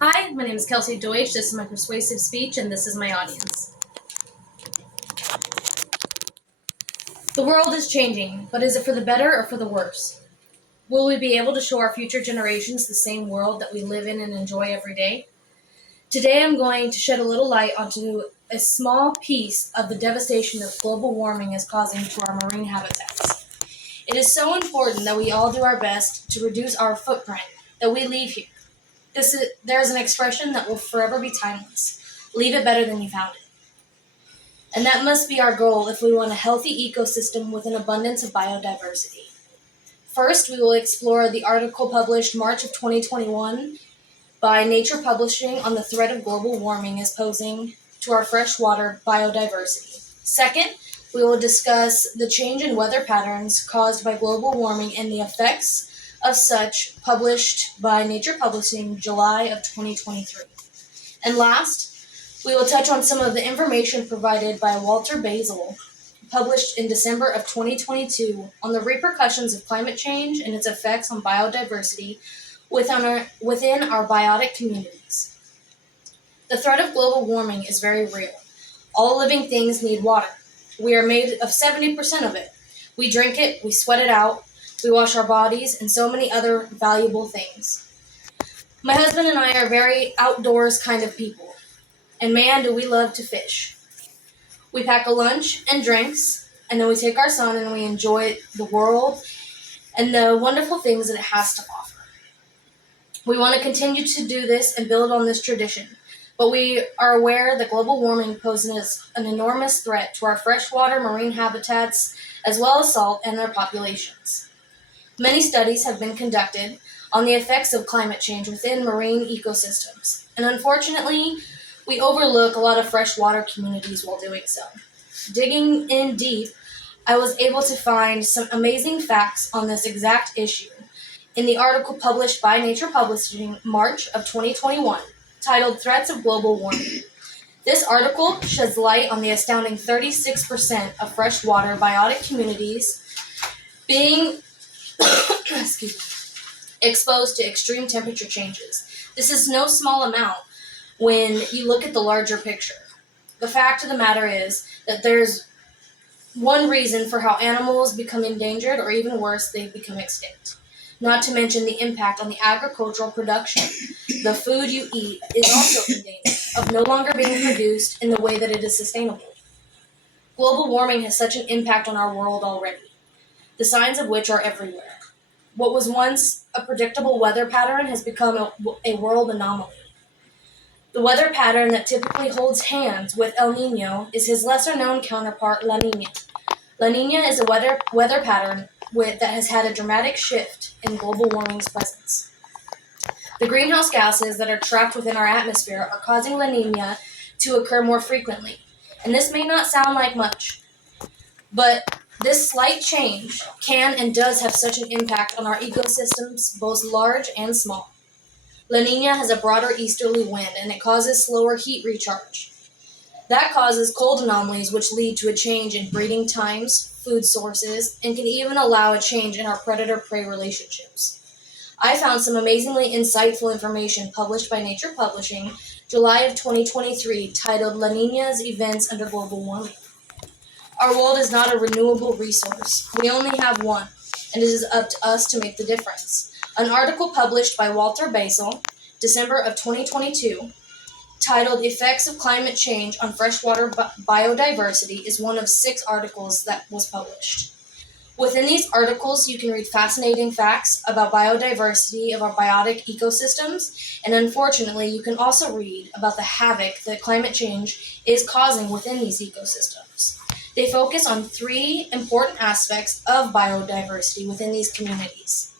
Hi, my name is Kelsey Deutsch. This is my persuasive speech, and this is my audience. The world is changing, but is it for the better or for the worse? Will we be able to show our future generations the same world that we live in and enjoy every day? Today I'm going to shed a little light onto a small piece of the devastation that global warming is causing to our marine habitats. It is so important that we all do our best to reduce our footprint that we leave here. There's an expression that will forever be timeless. Leave it better than you found it. And that must be our goal if we want a healthy ecosystem with an abundance of biodiversity. First, we will explore the article published March of 2021 by Nature Publishing on the threat of global warming is posing to our freshwater biodiversity. Second, we will discuss the change in weather patterns caused by global warming and the effects of such, published by Nature Publishing July of 2023. And last, we will touch on some of the information provided by Walter Basil, published in December of 2022, on the repercussions of climate change and its effects on biodiversity within our biotic communities. The threat of global warming is very real. All living things need water. We are made of 70% of it. We drink it, we sweat it out, we wash our bodies, and so many other valuable things. My husband and I are very outdoors kind of people. And man, do we love to fish. We pack a lunch and drinks, and then we take our son and we enjoy the world and the wonderful things that it has to offer. We want to continue to do this and build on this tradition, but we are aware that global warming poses an enormous threat to our freshwater marine habitats as well as salt and their populations. Many studies have been conducted on the effects of climate change within marine ecosystems, and unfortunately, we overlook a lot of freshwater communities while doing so. Digging in deep, I was able to find some amazing facts on this exact issue in the article published by Nature Publishing March of 2021, titled Threats of Global Warming. This article sheds light on the astounding 36% of freshwater biotic communities being exposed to extreme temperature changes. This is no small amount when you look at the larger picture. The fact of the matter is that there's one reason for how animals become endangered, or even worse, they become extinct. Not to mention the impact on the agricultural production. The food you eat is also in danger of no longer being produced in the way that it is sustainable. Global warming has such an impact on our world already, the signs of which are everywhere. What was once a predictable weather pattern has become a world anomaly. The weather pattern that typically holds hands with El Niño is his lesser-known counterpart, La Niña. La Niña is a weather pattern that has had a dramatic shift in global warming's presence. The greenhouse gases that are trapped within our atmosphere are causing La Niña to occur more frequently. And this may not sound like much, but this slight change can and does have such an impact on our ecosystems, both large and small. La Niña has a broader easterly wind, and it causes slower heat recharge. That causes cold anomalies, which lead to a change in breeding times, food sources, and can even allow a change in our predator-prey relationships. I found some amazingly insightful information published by Nature Publishing, July of 2023, titled La Niña's Events Under Global Warming. Our world is not a renewable resource. We only have one, and it is up to us to make the difference. An article published by Walter Basil, December of 2022, titled Effects of Climate Change on Freshwater Biodiversity is one of 6 articles that was published. Within these articles, you can read fascinating facts about biodiversity of our biotic ecosystems, and unfortunately, you can also read about the havoc that climate change is causing within these ecosystems. They focus on 3 important aspects of biodiversity within these communities.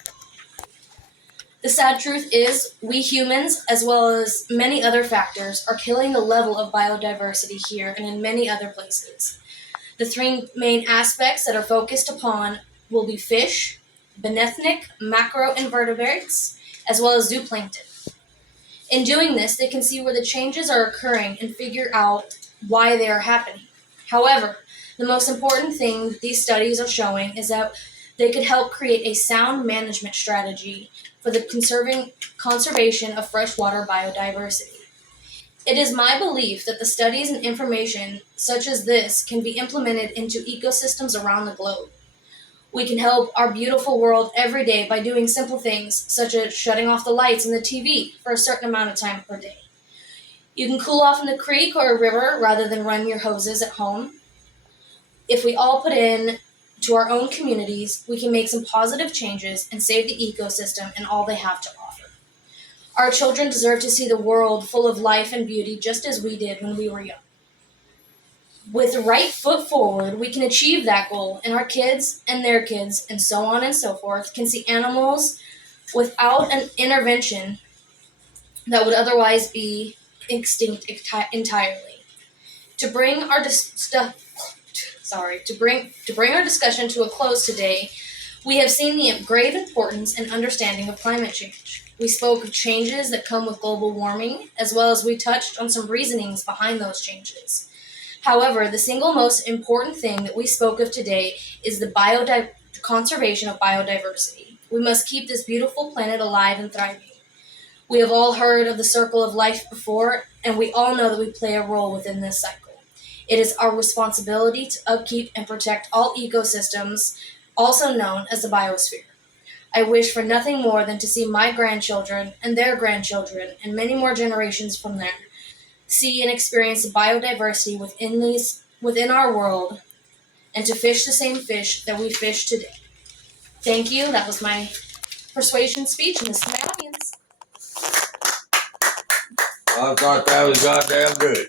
The sad truth is, we humans, as well as many other factors, are killing the level of biodiversity here and in many other places. The 3 main aspects that are focused upon will be fish, beneathnic macroinvertebrates, as well as zooplankton. In doing this, they can see where the changes are occurring and figure out why they are happening. However, the most important thing these studies are showing is that they could help create a sound management strategy for for the conservation of freshwater biodiversity. It is my belief that the studies and information such as this can be implemented into ecosystems around the globe. We can help our beautiful world every day by doing simple things such as shutting off the lights and the TV for a certain amount of time per day. You can cool off in the creek or a river rather than run your hoses at home. If we all put in to our own communities, we can make some positive changes and save the ecosystem and all they have to offer. Our children deserve to see the world full of life and beauty just as we did when we were young. With the right foot forward, we can achieve that goal, and our kids and their kids, and so on and so forth, can see animals without an intervention that would otherwise be extinct entirely. To bring our discussion to a close today, we have seen the grave importance and understanding of climate change. We spoke of changes that come with global warming, as well as we touched on some reasonings behind those changes. However, the single most important thing that we spoke of today is the conservation of biodiversity. We must keep this beautiful planet alive and thriving. We have all heard of the circle of life before, and we all know that we play a role within this cycle. It is our responsibility to upkeep and protect all ecosystems, also known as the biosphere. I wish for nothing more than to see my grandchildren and their grandchildren, and many more generations from there, see and experience the biodiversity within our world, and to fish the same fish that we fish today. Thank you. That was my persuasion speech, and this is my audience. I thought that was goddamn good.